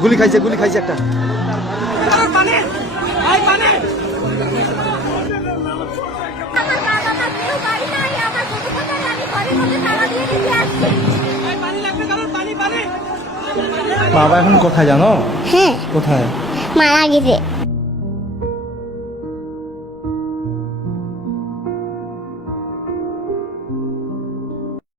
গুলি খাইছে একটা। বাবা এখন কোথায় জানো? হ্যাঁ, কোথায়? মারা গেছে।